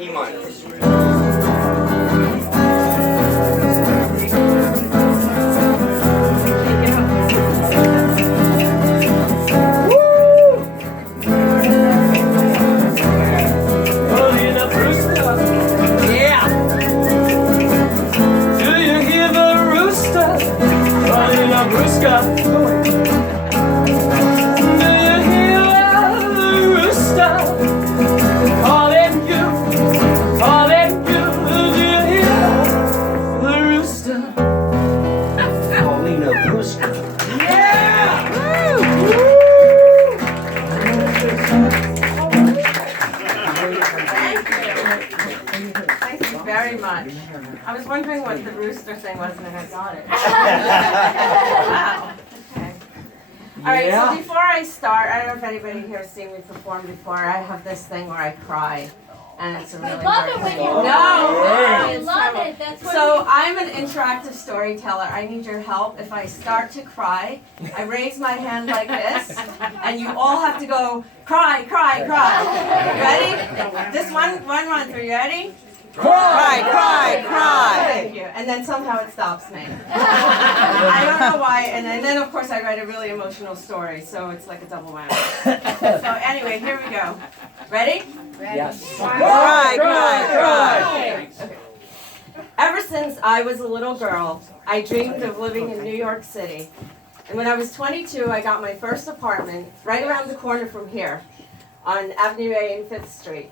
E minor. I was wondering what the rooster thing was, and then I got it. Wow. Okay. All right, so before I start, I don't know if anybody here has seen me perform before. I have this thing where I cry, and it's a really love it when you No, I it's love terrible. it. That's what So I'm an interactive storyteller. I need your help. If I start to cry, I raise my hand like this, and you all have to go cry, cry, cry. Ready? This one run through. You ready? Cry, cry, cry. Thank you. And then somehow it stops me. I don't know why. And then of course I write a really emotional story, so it's like a double whammy. So anyway, here we go. Ready? Yes. Cry, cry, cry. Okay. Ever since I was a little girl, I dreamed of living in New York City. And when I was 22, I got my first apartment right around the corner from here on Avenue A and 5th Street.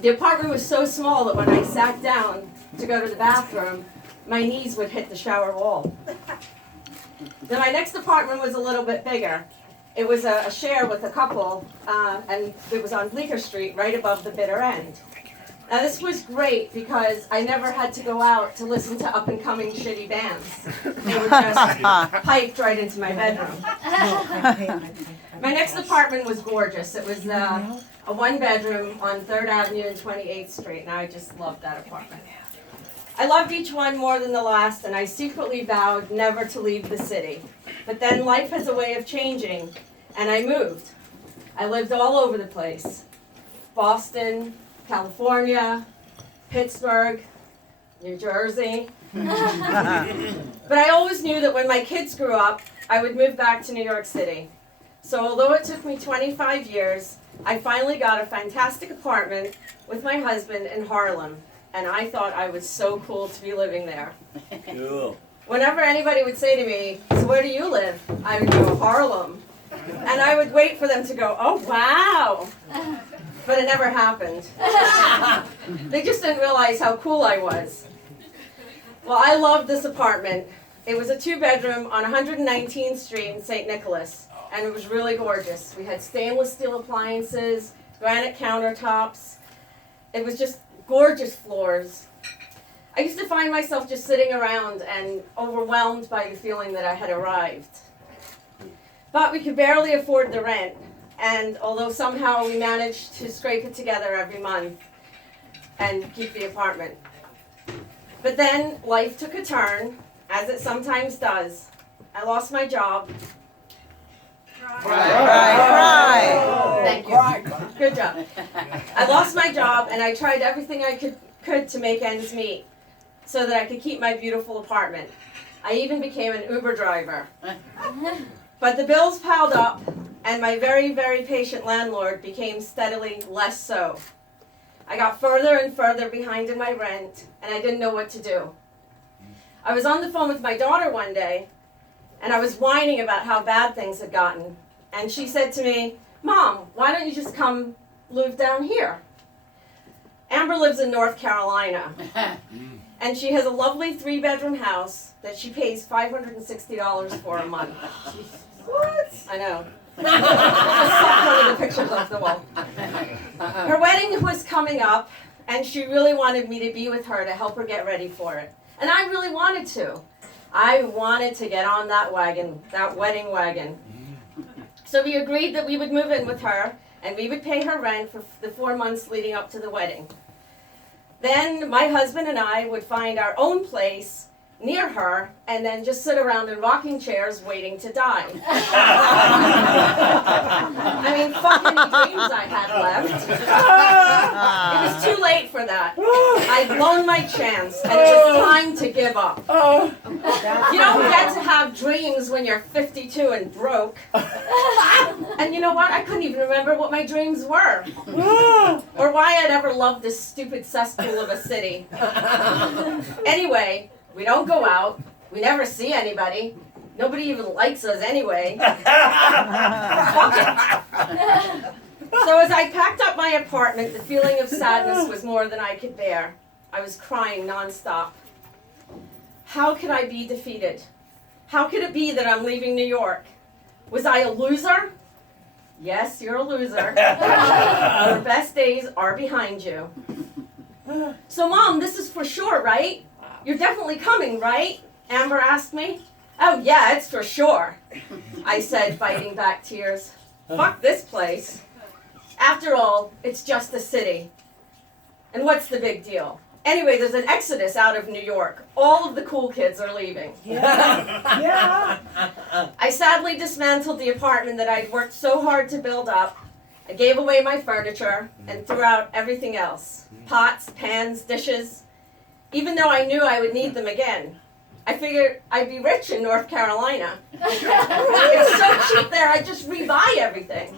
The apartment was so small that when I sat down to go to the bathroom, my knees would hit the shower wall. Then my next apartment was a little bit bigger. It was a share with a couple, and it was on Bleecker Street, right above the bitter end. Now this was great because I never had to go out to listen to up-and-coming shitty bands. They were just piped right into my bedroom. My next apartment was gorgeous. It was a one-bedroom on 3rd Avenue and 28th Street, and I just loved that apartment. I loved each one more than the last, and I secretly vowed never to leave the city. But then life has a way of changing, and I moved. I lived all over the place. Boston, California, Pittsburgh, New Jersey. But I always knew that when my kids grew up, I would move back to New York City. So although it took me 25 years, I finally got a fantastic apartment with my husband in Harlem, and I thought I was so cool to be living there. Cool. Whenever anybody would say to me, "So where do you live?" I would go, "Harlem." And I would wait for them to go, "Oh, wow." But it never happened. They just didn't realize how cool I was. Well, I loved this apartment. It was a 2-bedroom on 119th Street in St. Nicholas, and it was really gorgeous. We had stainless steel appliances, granite countertops. It was just gorgeous floors. I used to find myself just sitting around and overwhelmed by the feeling that I had arrived. But we could barely afford the rent, and although somehow we managed to scrape it together every month and keep the apartment. But then life took a turn, as it sometimes does. I lost my job. Cry, Thank you. Good job. I lost my job, and I tried everything I could to make ends meet so that I could keep my beautiful apartment. I even became an Uber driver. But the bills piled up, and my very, very patient landlord became steadily less so. I got further and further behind in my rent, and I didn't know what to do. I was on the phone with my daughter one day, and I was whining about how bad things had gotten. And she said to me, "Mom, why don't you just come live down here?" Amber lives in North Carolina, and she has a lovely 3-bedroom house that she pays $560 for a month. What? I know. Just suck one of the pictures off the wall. Her wedding was coming up, and she really wanted me to be with her to help her get ready for it. And I really wanted to. I wanted to get on that wagon, that wedding wagon. So we agreed that we would move in with her, and we would pay her rent for the 4 months leading up to the wedding. Then my husband and I would find our own place near her, and then just sit around in rocking chairs waiting to die. I mean, fuck any dreams I had left. It was too late for that. I'd blown my chance, and it was time to give up. You don't get to have dreams when you're 52 and broke. And you know what? I couldn't even remember what my dreams were. Or why I'd ever loved this stupid cesspool of a city. Anyway, we don't go out. We never see anybody. Nobody even likes us anyway. Fuck it. So as I packed up my apartment, the feeling of sadness was more than I could bear. I was crying nonstop. How could I be defeated? How could it be that I'm leaving New York? Was I a loser? Yes, you're a loser. Your best days are behind you. So Mom, this is for sure, right? You're definitely coming, right? Amber asked me. Oh yeah, it's for sure, I said, fighting back tears. Fuck this place. After all, it's just a city. And what's the big deal? Anyway, there's an exodus out of New York. All of the cool kids are leaving. Yeah. I sadly dismantled the apartment that I'd worked so hard to build up. I gave away my furniture and threw out everything else. Pots, pans, dishes. Even though I knew I would need them again. I figured I'd be rich in North Carolina. It's so cheap there, I'd just rebuy everything.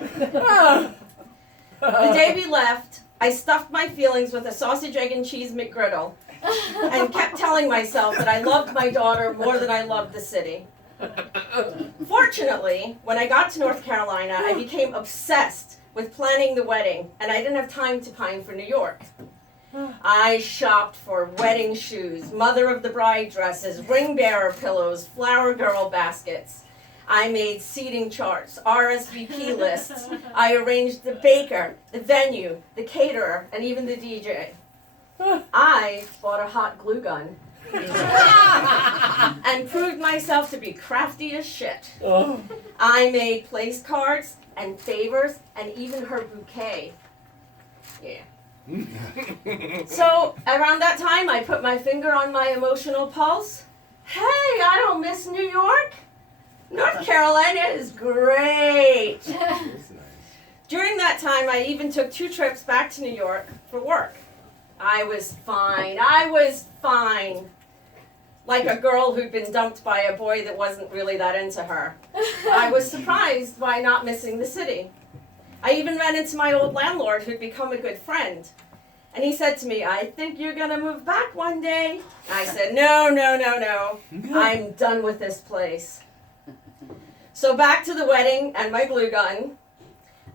The day we left, I stuffed my feelings with a sausage, egg, and cheese McGriddle and kept telling myself that I loved my daughter more than I loved the city. Fortunately, when I got to North Carolina, I became obsessed with planning the wedding, and I didn't have time to pine for New York. I shopped for wedding shoes, mother of the bride dresses, ring bearer pillows, flower girl baskets. I made seating charts, RSVP lists. I arranged the baker, the venue, the caterer, and even the DJ. I bought a hot glue gun and proved myself to be crafty as shit. I made place cards and favors and even her bouquet. Yeah. So around that time, I put my finger on my emotional pulse. Hey, I don't miss New York. North Carolina is great. During that time, I even took 2 trips back to New York for work. I was fine. Like a girl who'd been dumped by a boy that wasn't really that into her. I was surprised by not missing the city. I even ran into my old landlord who'd become a good friend. And he said to me, I think you're going to move back one day. I said, no. I'm done with this place. So back to the wedding and my glue gun.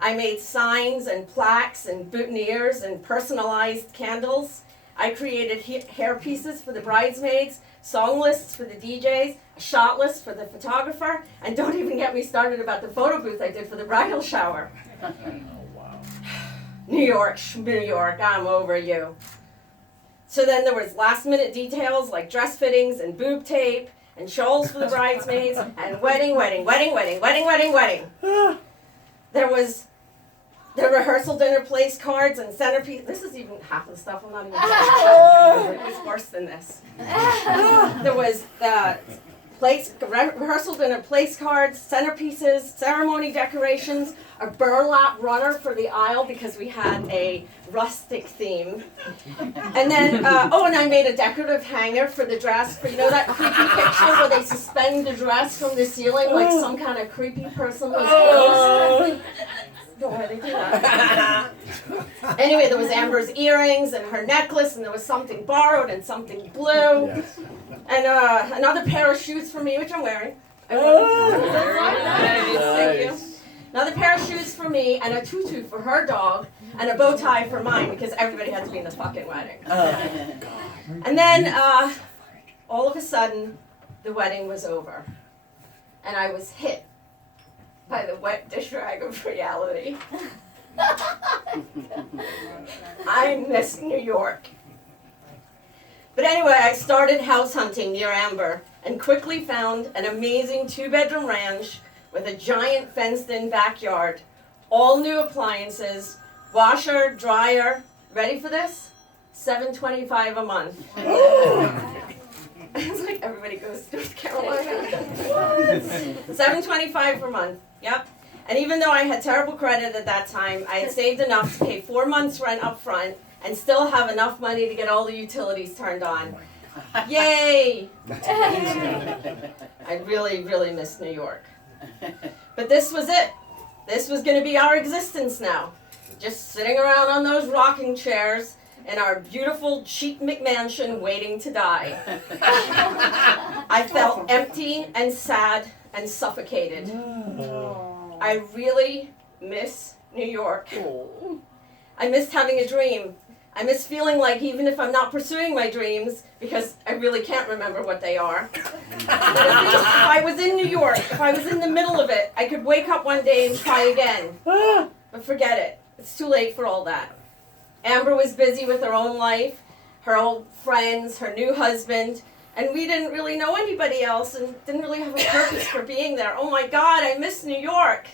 I made signs and plaques and boutonnieres and personalized candles. I created hair pieces for the bridesmaids, song lists for the DJs, a shot list for the photographer, and don't even get me started about the photo booth I did for the bridal shower. New York, I'm over you. So then there was last minute details like dress fittings and boob tape and shawls for the bridesmaids and wedding. There was the rehearsal dinner place cards and centerpiece. This is even half of the stuff I'm not even saying. It was worse than this. There was the rehearsal dinner place cards, centerpieces, ceremony decorations, a burlap runner for the aisle because we had a rustic theme. And then, and I made a decorative hanger for the dress, for, you know, that creepy picture where they suspend the dress from the ceiling like some kind of creepy person was ghost. Don't know why they do that. Anyway, there was Amber's earrings and her necklace, and there was something borrowed and something blue. Yes. And another pair of shoes for me, which I'm wearing. Thank you. Another pair of shoes for me, and a tutu for her dog, and a bow tie for mine, because everybody had to be in the fucking wedding. And then, all of a sudden, the wedding was over. And I was hit by the wet dish rag of reality. I miss New York. But anyway, I started house hunting near Amber and quickly found an amazing 2-bedroom ranch with a giant fenced-in backyard, all new appliances, washer, dryer. Ready for this? $725 a month. It's like everybody goes to North Carolina. $725 per month. Yep. And even though I had terrible credit at that time, I had saved enough to pay 4 months rent up front and still have enough money to get all the utilities turned on. Yay! I really, really miss New York. But this was it. This was going to be our existence now. Just sitting around on those rocking chairs in our beautiful chic McMansion waiting to die. I felt empty and sad and suffocated. I really miss New York. I missed having a dream. I miss feeling like even if I'm not pursuing my dreams, because I really can't remember what they are, but at least if I was in New York, if I was in the middle of it, I could wake up one day and try again. But forget it. It's too late for all that. Amber was busy with her own life, her old friends, her new husband, and we didn't really know anybody else and didn't really have a purpose for being there. Oh my God, I miss New York.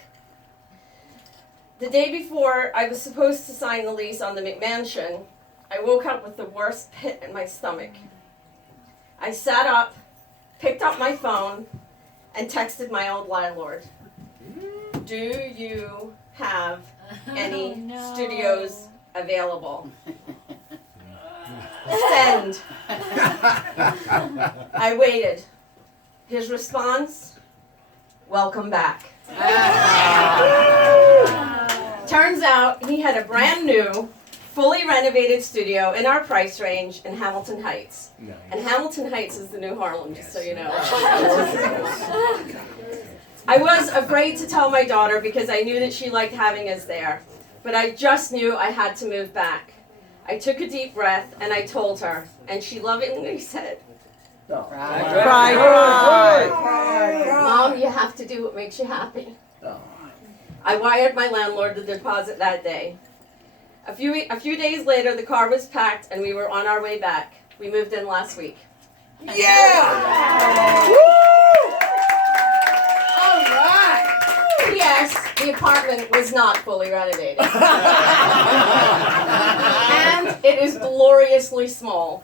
The day before I was supposed to sign the lease on the McMansion, I woke up with the worst pit in my stomach. I sat up, picked up my phone, and texted my old landlord. Do you have any studios available? Send. I waited. His response, welcome back. Turns out he had a brand new, fully renovated studio in our price range in Hamilton Heights. Nice. And Hamilton Heights is the new Harlem, just so you know. I was afraid to tell my daughter because I knew that she liked having us there. But I just knew I had to move back. I took a deep breath and I told her, and she lovingly said, Cry. Mom, you have to do what makes you happy. I wired my landlord the deposit that day. A few days later, the car was packed and we were on our way back. We moved in last week. Yeah! P.S. The apartment was not fully renovated. And it is gloriously small.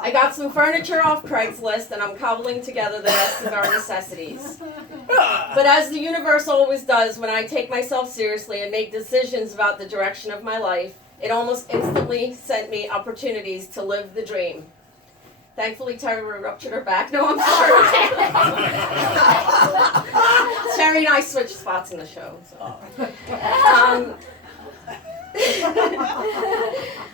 I got some furniture off Craigslist and I'm cobbling together the rest of our necessities. But as the universe always does when I take myself seriously and make decisions about the direction of my life, it almost instantly sent me opportunities to live the dream. Thankfully, Terry ruptured her back. No, I'm sorry. Terry and I switched spots in the show. So.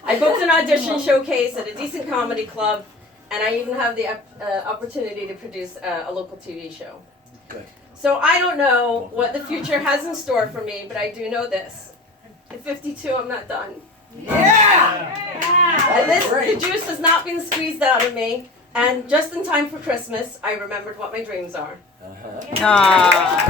I booked an audition showcase at a decent comedy club, and I even have the opportunity to produce a local TV show. Good. So I don't know what the future has in store for me, but I do know this. At 52, I'm not done. Yeah! And the juice has not been squeezed out of me, and just in time for Christmas, I remembered what my dreams are. Uh-huh. Ah.